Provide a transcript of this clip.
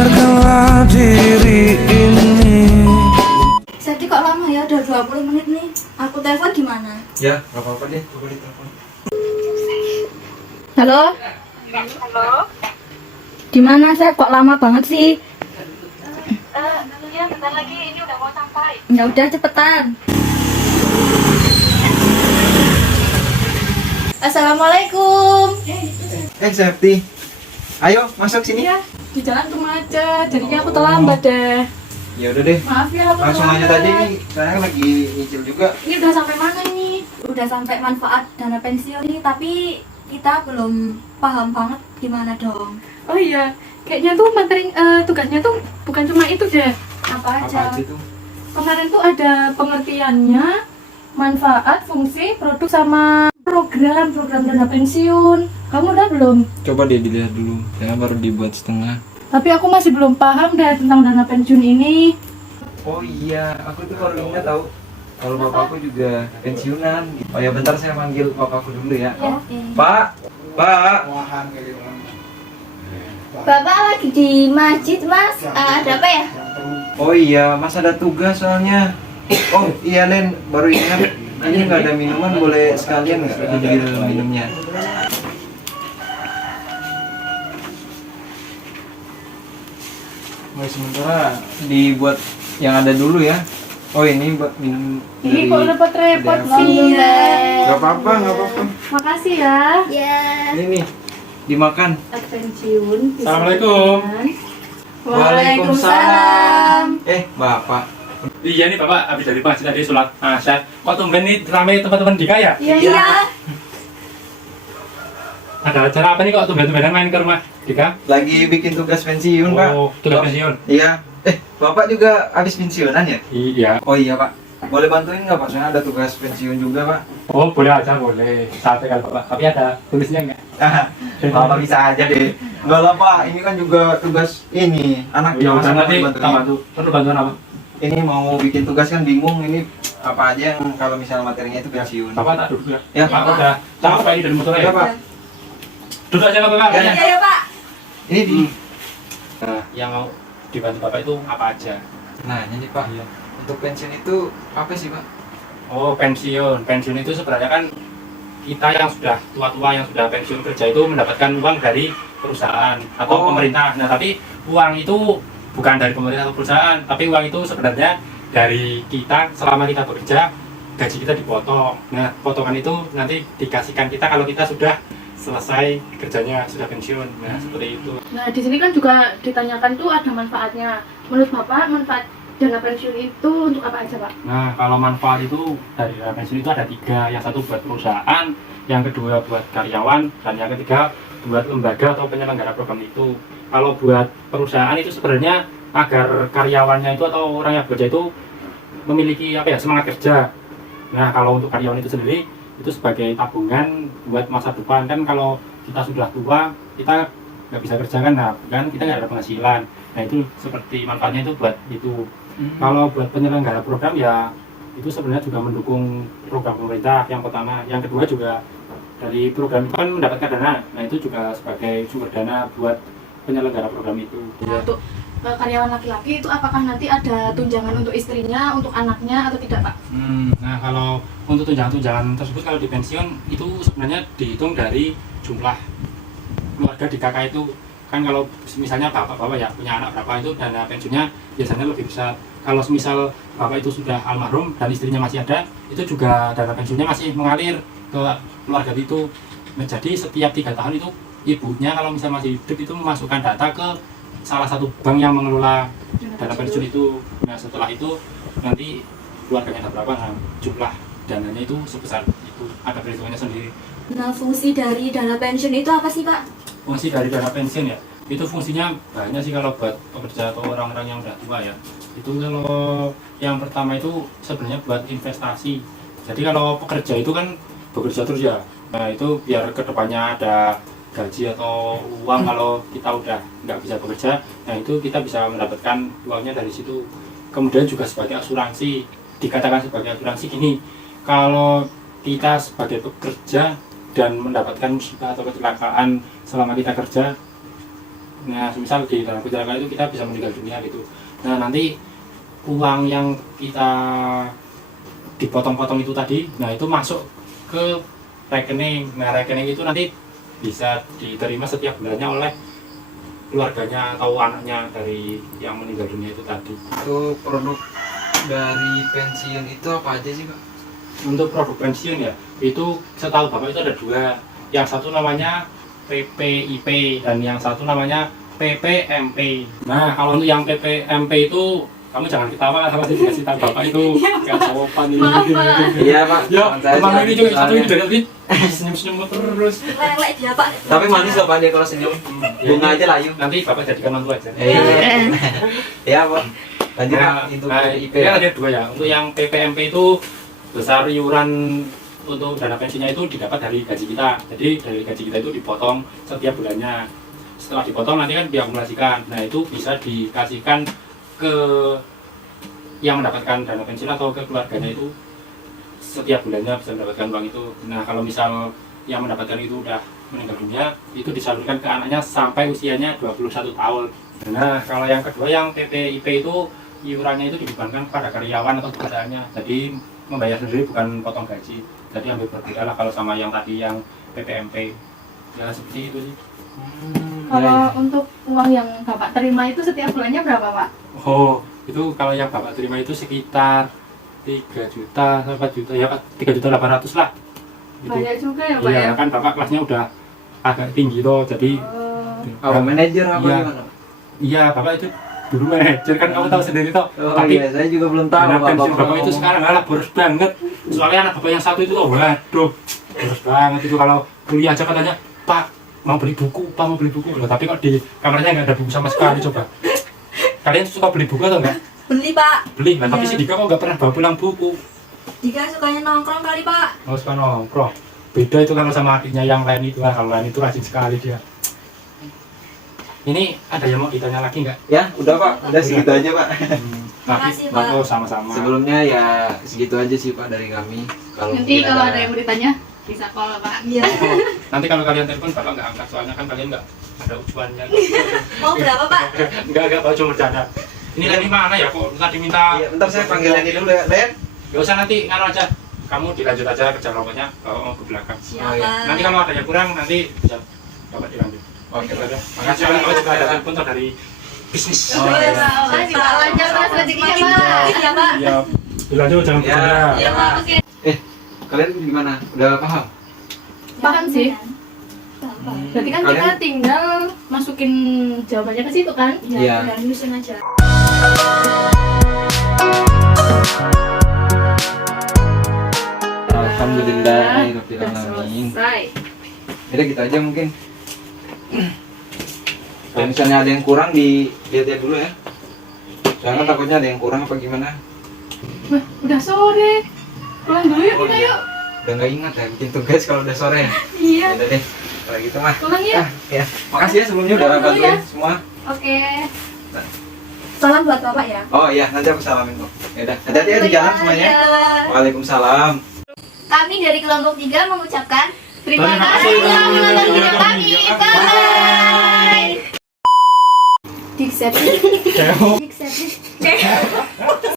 Biarkanlah diri ini. Jadi kok lama ya, udah 20 menit nih. Aku telepon gimana? Ya, gak apa-apa deh, coba ditelepon. Halo? Halo? Gimana saya kok lama banget sih? Ya bentar lagi ini udah mau sampai. Ya udah cepetan. Assalamualaikum. Septi. Ayo, masuk sini. Iya, di jalan tuh macet, jadinya aku terlambat deh. Ya udah deh. Maaf ya aku Langsung terlambat. lanjut aja nih. Saya lagi nyicil juga. Ini udah sampai mana nih? Udah sampai manfaat dana pensiun nih, tapi kita belum paham banget gimana dong. Oh iya, kayaknya tuh materi tugasnya tuh bukan cuma itu deh. Apa Apa aja? aja tuh? Kemarin tuh ada pengertiannya, manfaat, fungsi, produk sama program dana pensiun. Kamu udah belum? Coba deh dilihat dulu. Saya baru dibuat setengah. Tapi aku masih belum paham deh tentang dana pensiun ini. Oh iya, aku tuh baru ingat tahu. Kalau bapakku juga pensiunan. Oh ya, bentar saya panggil bapakku dulu ya. Oke. Pak, Pak. Bapak lagi di masjid, Mas. Ada apa ya? Oh iya, Mas ada tugas soalnya. Oh iya Len, baru ingat. Ini nggak ada minuman, boleh sekalian nggak ambil minumnya? Oh sementara dibuat yang ada dulu ya. Oh ini buat minum. Ini kok repot-repot dari sih. Iya. Gak apa-apa, gak apa-apa. Makasih ya. Ya. Ini nih, dimakan. Pensiun. bisa Assalamualaikum. kan? Waalaikumsalam. Bapak. Iya nih Bapak, habis dari masjid tadi sholat Asyar. Kok tumben nih ramai teman-teman Dika ya? Iya. Ada acara apa nih kok tumben-tumbenan main ke rumah Dika? Lagi bikin tugas pensiun, Pak. Oh, tugas pensiun. Iya. Bapak juga habis pensiunan ya? Iya. Oh iya, Pak. Boleh bantuin nggak, Pak? Soalnya ada tugas pensiun juga, Pak. Oh, boleh aja, boleh. Santai kalau Bapak. Tapi ada tulisnya nggak? Bapak bisa aja deh. Enggak lah, Pak. Ini kan juga tugas ini. Anak Ya udah nanti bantuin. kita bantu. Perlu bantuan apa? Ini mau bikin tugas kan bingung. Ini apa aja yang kalau misalnya materinya itu pensiun. Bapak tak duduk ya? Ya, Bapak udah cakep Pak ini dari motor Ya, ya? Pak. Duduk aja Bapak. Ya, Ya. Iya, Pak. Ini di. Nah, yang mau dibantu Bapak itu apa aja? Nah, jadi Pak. Iya. Untuk pensiun itu apa sih, Pak? Oh, pensiun. Pensiun itu sebenarnya kan kita yang sudah tua-tua yang sudah pensiun kerja itu mendapatkan uang dari perusahaan atau Oh. pemerintah. Nah, tapi uang itu bukan dari pemerintah atau perusahaan, tapi uang itu sebenarnya dari kita selama kita bekerja, gaji kita dipotong. Nah, potongan itu nanti dikasihkan kita kalau kita sudah selesai kerjanya, sudah pensiun. Nah, seperti itu. Nah, di sini kan juga ditanyakan tuh ada manfaatnya. Menurut Bapak, manfaat dana pensiun itu untuk apa aja, Pak? Nah, kalau manfaat itu dari dana pensiun itu ada 3. Yang satu buat perusahaan, yang kedua buat karyawan, dan yang ketiga buat lembaga atau penyelenggara program itu. Kalau buat perusahaan itu sebenarnya agar karyawannya itu atau orang yang bekerja itu memiliki semangat kerja. Nah, kalau untuk karyawan itu sendiri itu sebagai tabungan buat masa depan. Kan kalau kita sudah tua, kita nggak bisa kerja kan kita nggak ada penghasilan. Nah, itu seperti manfaatnya itu buat itu. Kalau buat penyelenggara program ya itu sebenarnya juga mendukung program pemerintah yang pertama. Yang kedua juga dari program itu kan mendapatkan dana. Nah, itu juga sebagai sumber dana buat penyelenggara program itu. Nah, untuk karyawan laki-laki itu apakah nanti ada tunjangan untuk istrinya, untuk anaknya atau tidak, Pak? Nah, kalau untuk tunjangan-tunjangan tersebut kalau di pensiun itu sebenarnya dihitung dari jumlah keluarga di kakak itu. Kan kalau misalnya bapak-bapak ya punya anak berapa itu dana pensiunnya biasanya lebih besar. Kalau misal bapak itu sudah almarhum dan istrinya masih ada, itu juga dana pensiunnya masih mengalir ke keluarga itu. Nah, jadi setiap 3 tahun itu ibunya kalau misal masih hidup itu memasukkan data ke salah satu bank yang mengelola dana pensiun itu. Nah, setelah itu nanti keluarganya ada berapa, nah, jumlah dananya itu sebesar itu, ada perhitungannya sendiri. Nah, fungsi dari dana pensiun itu apa sih, Pak? Fungsi dari dana pensiun ya, itu fungsinya banyak sih kalau buat pekerja atau orang-orang yang udah tua ya. Itu kalau yang pertama itu sebenarnya buat investasi. Jadi kalau pekerja itu kan bekerja terus ya, nah itu biar kedepannya ada gaji atau uang kalau kita udah nggak bisa bekerja, nah itu kita bisa mendapatkan uangnya dari situ. Kemudian juga sebagai asuransi, dikatakan sebagai asuransi gini, kalau kita sebagai pekerja dan mendapatkan musibah atau kecelakaan selama kita kerja, Nah, misal di dalam kecelakaan itu kita bisa meninggal dunia gitu. Nah, nanti uang yang kita dipotong-potong itu tadi, nah itu masuk ke rekening. Nah, rekening itu nanti bisa diterima setiap bulannya oleh keluarganya atau anaknya dari yang meninggal dunia itu tadi. Itu produk dari pensiun itu apa aja sih, Pak? Untuk produk pensiun ya, itu setahu Bapak itu ada dua. Yang satu namanya PPIP dan yang satu namanya PPMP. Nah, kalau untuk yang PPMP itu kamu jangan ketawa, sama saya dikasih tahu Bapak itu nggak jawaban ini. Maaf, Pak. Iya, Pak. Ya, teman ini juga satu ini soalnya. dari tadi senyum-senyum terus. Lelek dia Pak. Tapi manis loh Pak dia kalau senyum. Bunga aja layu. Nanti Bapak jadikan mantu aja. Iya, Pak. Lanjut Pak, Nah, itu nah, IP. ya ada dua ya. Untuk yang PPMP itu besar iuran untuk dana pensiunnya itu didapat dari gaji kita. Jadi dari gaji kita itu dipotong setiap bulannya. Setelah dipotong nanti kan diakumulasikan. Nah, itu bisa dikasihkan ke yang mendapatkan dana pensiun atau ke keluarganya itu setiap bulannya bisa mendapatkan uang itu. Nah, kalau misal yang mendapatkan itu udah meninggal dunia, itu disalurkan ke anaknya sampai usianya 21 tahun. Nah, kalau yang kedua yang PPIP itu iurannya itu dibebankan kepada karyawan atau pekerjaannya. Jadi membayar sendiri bukan potong gaji. Jadi hampir berbeda lah kalau sama yang tadi yang PPMP. Ya seperti itu sih. Kalau untuk uang yang Bapak terima itu setiap bulannya berapa, Pak? Oh, itu kalau yang Bapak terima itu sekitar 3 juta, 4 juta, ya 3.800.000 lah. Itu. Banyak juga ya, Pak Iya, ya? kan Bapak kelasnya udah agak tinggi toh, jadi Apa manajer apa Iya. gimana? iya Bapak itu dulu manajer kan kamu tahu sendiri toh. Oh Tapi iya, saya juga belum tahu dana Pak. pensiun Bapak itu sekarang malah boros banget. Soalnya anak Bapak yang satu itu tuh, waduh, boros banget itu kalau kuliah aja katanya, Pak mau beli buku, Pak mau beli buku. Loh, tapi kok di kamarnya nggak ada buku sama sekali coba. Kalian suka beli buku atau enggak? Beli Pak. Beli, nah, tapi Iya. si Dika kok nggak pernah bawa pulang buku. Dika sukanya nongkrong kali Pak. Oh, suka nongkrong. Beda itu kalau sama adiknya yang lain itu lah. Kalau lain itu rajin sekali dia. Ini ada yang mau ditanya lagi nggak? Ya, udah Pak. Udah segitu aja Pak. Makasih, Pak. Oh, sama-sama. Sebelumnya ya segitu aja sih Pak dari kami. Nanti mungkin kalau ada yang mau ditanya, bisa call, Pak. Iya. Oh, nanti kalau kalian telepon Bapak nggak angkat soalnya kan kalian nggak ada ujuannya. Mau berapa Pak? Nggak Pak, cuma bercanda. Ini Leni mana ya kok tadi minta? Iya, bentar saya panggil Leni dulu ya, Len. Nggak usah nanti ngaruh aja. Kamu dilanjut aja kerja kelompoknya, Bapak mau ke belakang. Oh, iya. Siapa? Nanti kalau ada yang kurang nanti bisa Bapak dilanjut. Oke, Oke, makasih Pak. Kalau juga ada telepon tuh dari bisnis. Oh, iya. Makasih, Pak. Lancar terus rezekinya, Pak. Iya Pak. Iya, dilanjut jangan Ya. bercanda. Iya Pak. Kalian gimana? Udah paham? Paham sih. Bapak. Berarti kan Kalian- kita tinggal masukin jawabannya ke situ kan? Iya. Iya, udah nyusun aja. Alhamdulillah, Udah alamin. selesai. Jadi gitu aja mungkin. Kalau misalnya ada yang kurang dilihat dulu ya. Soalnya takutnya ada yang kurang apa gimana. Wah, udah sore. Pulang dulu yuk kita yuk. Udah nggak ingat ya bikin tugas kalau udah sore ya. Iya. Udah deh. Kalau gitu mah. Pulang yuk. Ya. Makasih ya sebelumnya udah Pulang dulu bantuin ya. semua. Oke. Salam buat Bapak ya. Oh iya, nanti aku salamin kok. Ya udah. Hati-hati ya di jalan semuanya. Iya. Waalaikumsalam. Kami dari kelompok 3 mengucapkan Terima Terima kasih kasih telah menonton video telah kami. menonton video Bye. Diksepsi. Cewek. Diksepsi.